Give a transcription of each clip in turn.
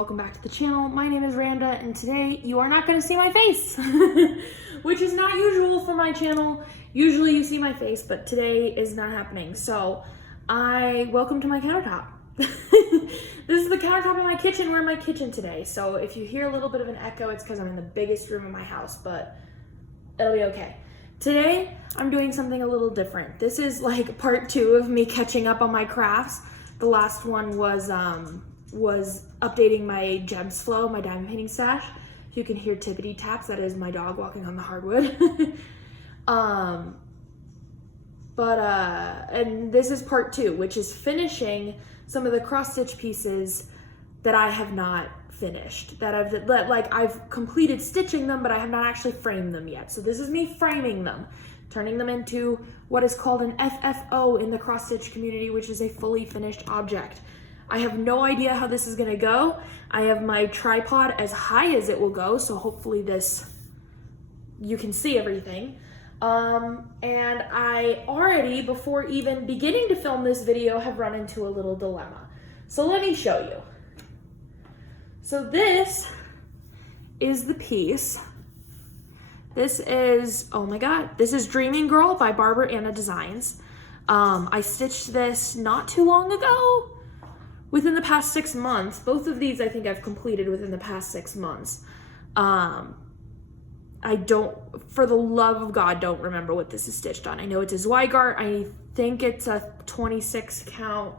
welcome back to the channel. My name is Randa and today you are not going to see my face, which is not usual for my channel. Usually you see my face, but today is not happening. So welcome to my countertop. This is the countertop in my kitchen. We're in my kitchen today. So if you hear a little bit of an echo, it's because I'm in the biggest room in my house, but it'll be okay. Today, I'm doing something a little different. This is like part 2 of me catching up on my crafts. The last one was updating my gems flow, my diamond painting stash. If you can hear tippity taps, that is my dog walking on the hardwood. And this is part 2, which is finishing some of the cross stitch pieces that I have not finished, I've completed stitching them, but I have not actually framed them yet. So this is me framing them, turning them into what is called an FFO in the cross stitch community, which is a fully finished object. I have no idea how this is gonna go. I have my tripod as high as it will go, so hopefully you can see everything. And I already, before even beginning to film this video, have run into a little dilemma. So let me show you. So this is the piece. This is, oh my God, this is Dreaming Girl by Barbara Anna Designs. I stitched this not too long ago, within the past 6 months. Both of these I think I've completed within the past 6 months. I don't, for the love of God, don't remember what this is stitched on. I know it's a Zweigart. I think it's a 26 count.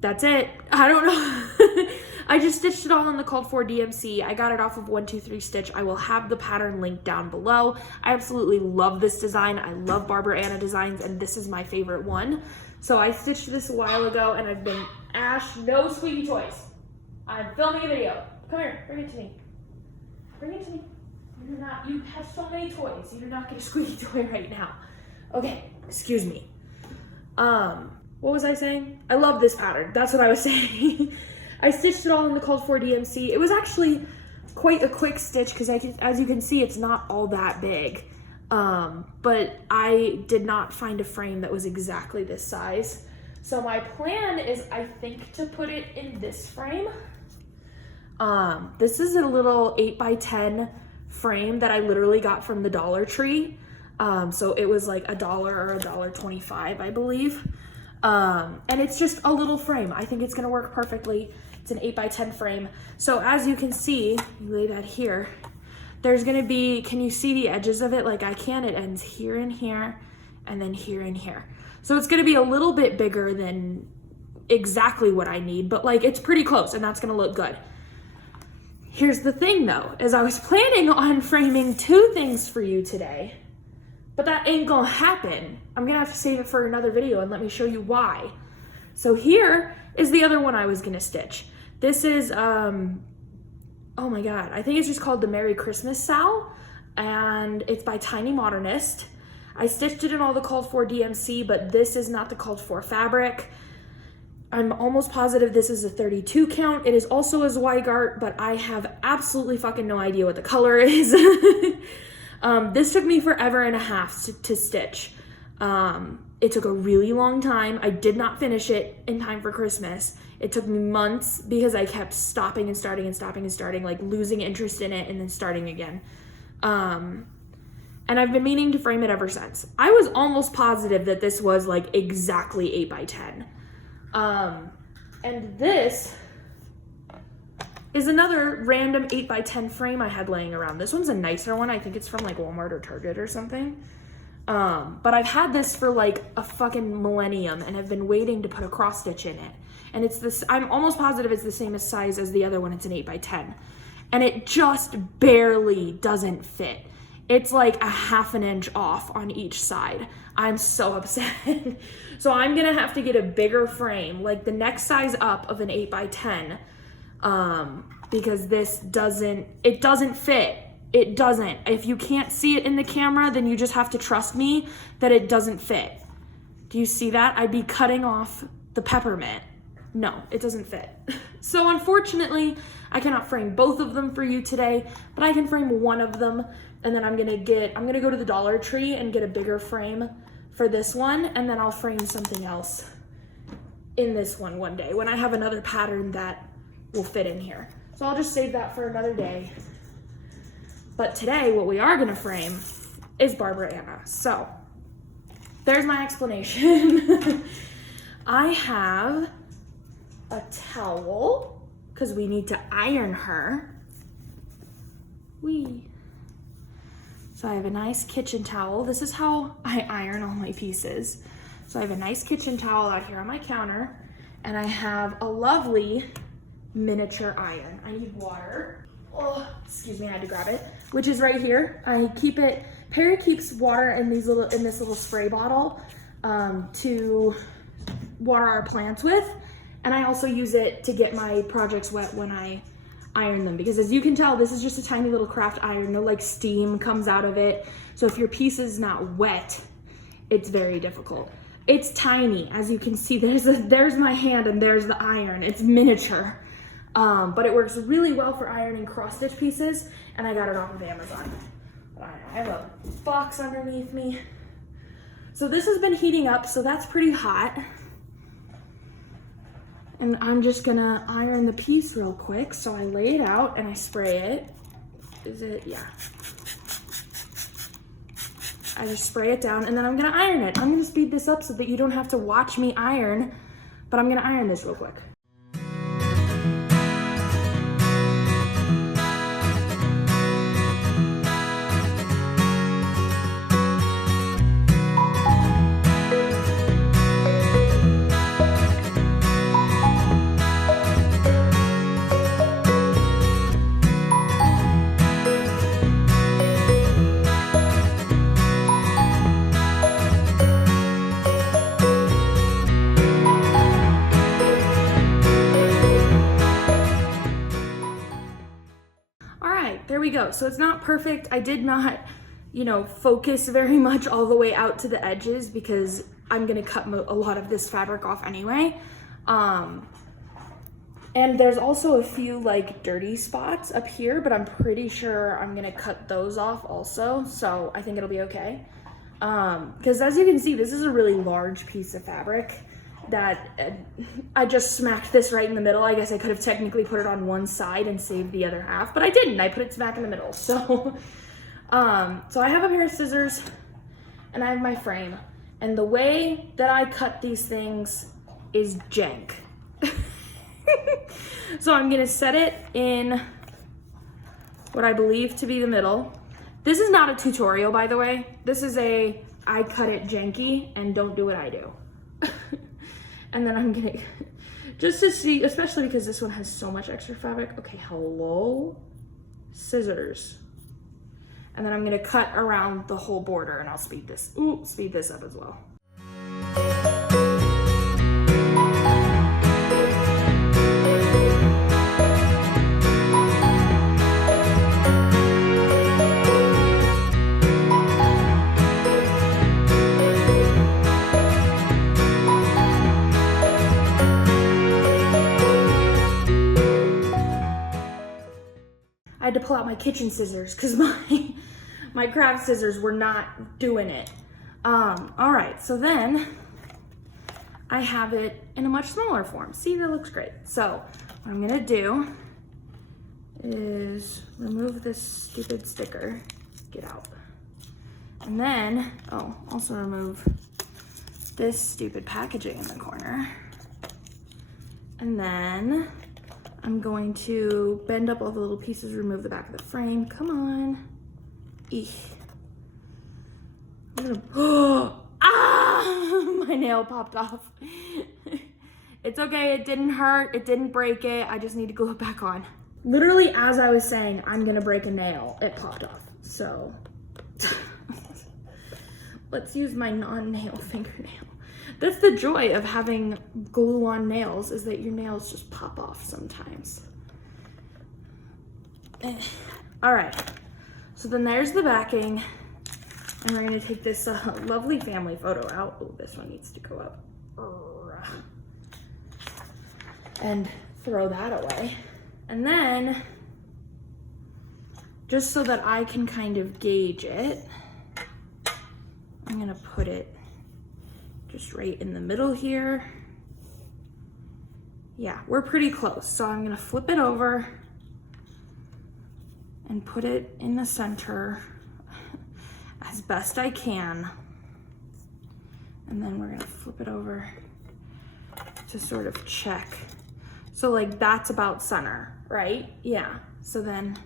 That's it. I don't know. I just stitched it all on the called for DMC. I got it off of 123 Stitch. I will have the pattern linked down below. I absolutely love this design. I love Barbara Anna Designs, and this is my favorite one. So I stitched this a while ago, and I've been, Ash, no squeaky toys. I'm filming a video. Come here, bring it to me. Bring it to me. You have so many toys. You do not get a squeaky toy right now. Okay, excuse me. What was I saying? I love this pattern. That's what I was saying. I stitched it all in the called for DMC. It was actually quite a quick stitch because as you can see, it's not all that big. But I did not find a frame that was exactly this size. So my plan is, I think, to put it in this frame. This is a little 8x10 frame that I literally got from the Dollar Tree. So it was like $1 or $1.25, I believe. And it's just a little frame. I think it's gonna work perfectly. It's an 8x10 frame. So as you can see, you lay that here, there's gonna be, can you see the edges of it? Like I can, it ends here and here, and then here and here. So it's gonna be a little bit bigger than exactly what I need, but like it's pretty close and that's gonna look good. Here's the thing though, is I was planning on framing 2 things for you today, but that ain't gonna happen. I'm gonna have to save it for another video and let me show you why. So here is the other one I was gonna stitch. This is, oh my God, I think it's just called the Merry Christmas Sal, and it's by Tiny Modernist. I stitched it in all the called for DMC, but this is not the called for fabric. I'm almost positive this is a 32 count. It is also a Zweigart, but I have absolutely fucking no idea what the color is. This took me forever and a half to stitch. It took a really long time. I did not finish it in time for Christmas. It took me months because I kept stopping and starting and stopping and starting, like losing interest in it and then starting again. And I've been meaning to frame it ever since. I was almost positive that this was like exactly 8x10. And this is another random 8x10 frame I had laying around. This one's a nicer one. I think it's from like Walmart or Target or something. But I've had this for like a fucking millennium and have been waiting to put a cross stitch in it. And it's this, I'm almost positive it's the same size as the other one. It's an 8x10. And it just barely doesn't fit. It's like a ½ an inch off on each side. I'm so upset. So I'm gonna have to get a bigger frame, like the next size up of an 8x10. Because this doesn't fit. It doesn't. If you can't see it in the camera, then you just have to trust me that it doesn't fit. Do you see that? I'd be cutting off the peppermint. No, it doesn't fit. So unfortunately, I cannot frame both of them for you today, but I can frame one of them, and then I'm gonna go to the Dollar Tree and get a bigger frame for this one, and then I'll frame something else in this one day when I have another pattern that will fit in here. So I'll just save that for another day. But today, what we are gonna frame is Barbara Anna. So there's my explanation. I have a towel because we need to iron her. So I have a nice kitchen towel. This is how I iron all my pieces. So I have a nice kitchen towel out here on my counter, and I have a lovely miniature iron. I need water. Oh, excuse me, I had to grab it, which is right here. I keep it, Perry keeps water in this little spray bottle to water our plants with. And I also use it to get my projects wet when I iron them, because as you can tell, this is just a tiny little craft iron. No like steam comes out of it. So if your piece is not wet, it's very difficult. It's tiny, as you can see. There's my hand and there's the iron. It's miniature. But it works really well for ironing cross-stitch pieces, and I got it off of Amazon. I have a box underneath me. So this has been heating up, so that's pretty hot. And I'm just gonna iron the piece real quick. So I lay it out and I spray it. Yeah. I just spray it down and then I'm gonna iron it. I'm gonna speed this up so that you don't have to watch me iron, but I'm gonna iron this real quick. There we go. So it's not perfect. I did not, focus very much all the way out to the edges because I'm going to cut a lot of this fabric off anyway. And there's also a few like dirty spots up here, but I'm pretty sure I'm going to cut those off also. So I think it'll be okay. Because as you can see, this is a really large piece of fabric that I just smacked this right in the middle. I guess I could have technically put it on one side and saved the other half, but I didn't. I put it smack in the middle. So, so I have a pair of scissors and I have my frame. And the way that I cut these things is jank. So I'm gonna set it in what I believe to be the middle. This is not a tutorial, by the way. This is I cut it janky and don't do what I do. And then I'm gonna, just to see, especially because this one has so much extra fabric. Okay, hello, scissors. And then I'm gonna cut around the whole border and I'll speed this up as well. I had to pull out my kitchen scissors because my craft scissors were not doing it. All right, so then I have it in a much smaller form. See, that looks great. So what I'm gonna do is remove this stupid sticker, get out. And then, also remove this stupid packaging in the corner. And then I'm going to bend up all the little pieces, remove the back of the frame. Come on. Eek. My nail popped off. It's okay, it didn't hurt, it didn't break it. I just need to glue it back on. Literally, as I was saying, I'm gonna break a nail, it popped off. So, let's use my non-nail fingernail. That's the joy of having glue on nails, is that your nails just pop off sometimes. All right, so then there's the backing. And we're gonna take this lovely family photo out. Oh, this one needs to go up. And throw that away. And then, just so that I can kind of gauge it, I'm gonna put it just right in the middle here. Yeah, we're pretty close. So I'm gonna flip it over and put it in the center as best I can. And then we're gonna flip it over to sort of check. So like that's about center, right? Yeah, so then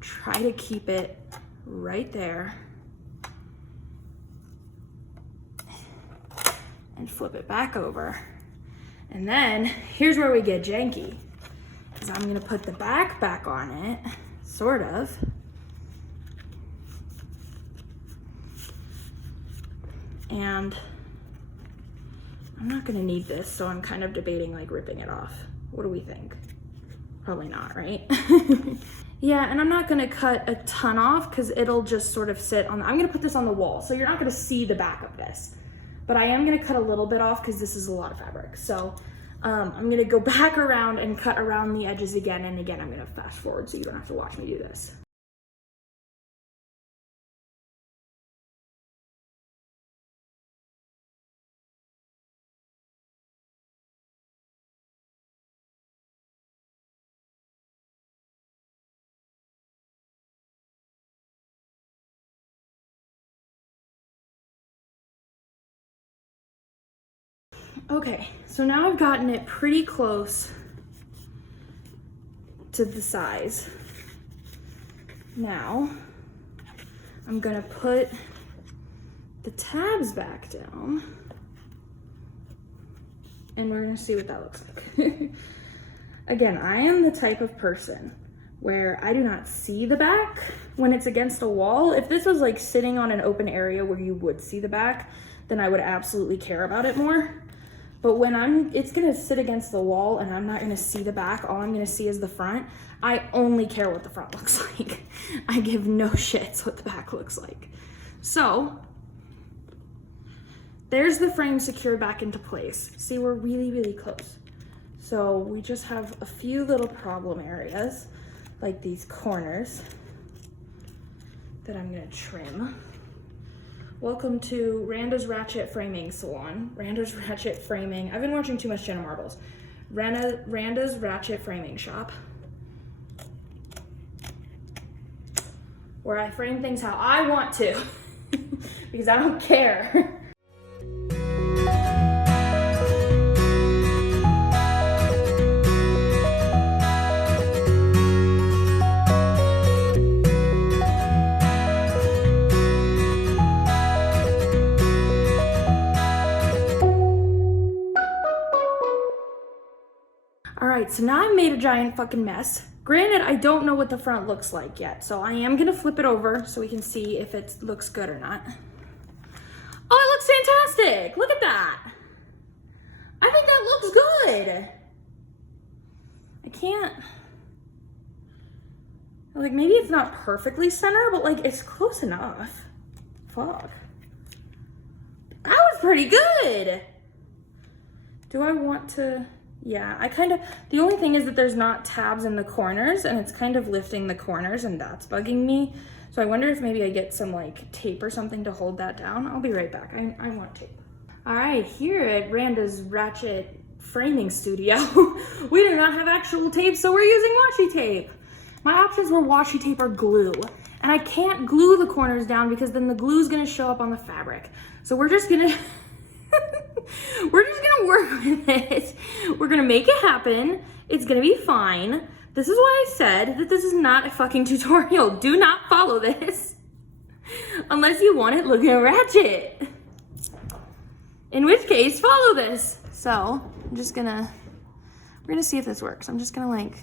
try to keep it right there and flip it back over. And then here's where we get janky, because I'm gonna put the back on it, sort of. And I'm not gonna need this, so I'm kind of debating like ripping it off. What do we think? Probably not, right? Yeah, and I'm not gonna cut a ton off because it'll just sort of sit on, I'm gonna put this on the wall, so you're not gonna see the back of this. But I am gonna cut a little bit off because this is a lot of fabric. So I'm gonna go back around and cut around the edges again, and again, I'm gonna fast forward so you don't have to watch me do this. Okay, so now I've gotten it pretty close to the size. Now, I'm gonna put the tabs back down and we're gonna see what that looks like. Again, I am the type of person where I do not see the back when it's against a wall. If this was like sitting on an open area where you would see the back, then I would absolutely care about it more. But when it's gonna sit against the wall and I'm not gonna see the back, all I'm gonna see is the front, I only care what the front looks like. I give no shits what the back looks like. So, there's the frame secured back into place. See, we're really, really close. So we just have a few little problem areas, like these corners, that I'm gonna trim. Welcome to Randa's Ratchet Framing Salon. Randa's Ratchet Framing. I've been watching too much Jenna Marbles. Randa's Ratchet Framing Shop. Where I frame things how I want to. Because I don't care. Alright, so now I've made a giant fucking mess. Granted, I don't know what the front looks like yet, so I am gonna flip it over so we can see if it looks good or not. Oh, it looks fantastic! Look at that! I think that looks good! I can't... Like, maybe it's not perfectly center, but like, it's close enough. Fuck. That was pretty good! Do I want to... Yeah, the only thing is that there's not tabs in the corners and it's kind of lifting the corners and that's bugging me. So I wonder if maybe I get some like tape or something to hold that down. I'll be right back. I want tape. All right, here at Randa's Ratchet Framing Studio, we do not have actual tape, so we're using washi tape. My options were washi tape or glue. And I can't glue the corners down because then the glue is gonna show up on the fabric. So we're just gonna... We're just gonna work with it. We're gonna make it happen. It's gonna be fine. This is why I said that this is not a fucking tutorial. Do not follow this. Unless you want it looking ratchet. In which case, follow this. So, we're gonna see if this works. I'm just gonna like...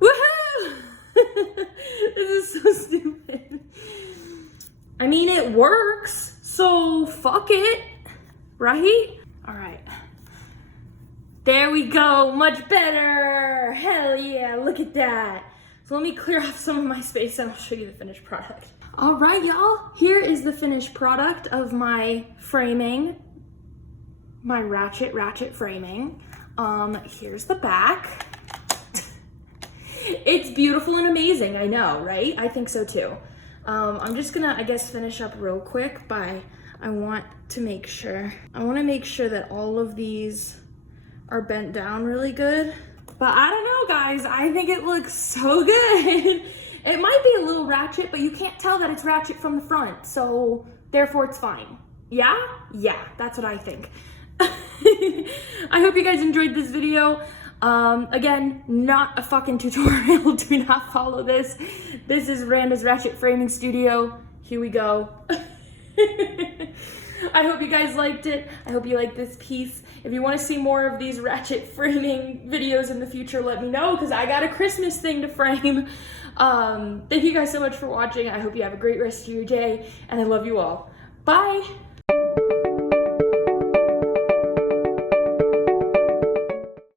Woohoo! This is so stupid. I mean, it works, so fuck it, right? All right, there we go, much better. Hell yeah, look at that. So let me clear off some of my space and I'll show you the finished product. All right, y'all, here is the finished product of my framing, my ratchet framing. Here's the back. It's beautiful and amazing, I know, right? I think so too. I'm just gonna, I guess, finish up real quick by I want to make sure that all of these are bent down really good. But I don't know, guys. I think it looks so good. It might be a little ratchet, but you can't tell that it's ratchet from the front. So therefore it's fine. Yeah? Yeah, that's what I think. I hope you guys enjoyed this video. Again, not a fucking tutorial. Do not follow this. This is Randa's Ratchet Framing Studio. Here we go. I hope you guys liked it. I hope you liked this piece. If you want to see more of these ratchet framing videos in the future, let me know, because I got a Christmas thing to frame. Thank you guys so much for watching. I hope you have a great rest of your day, and I love you all. Bye!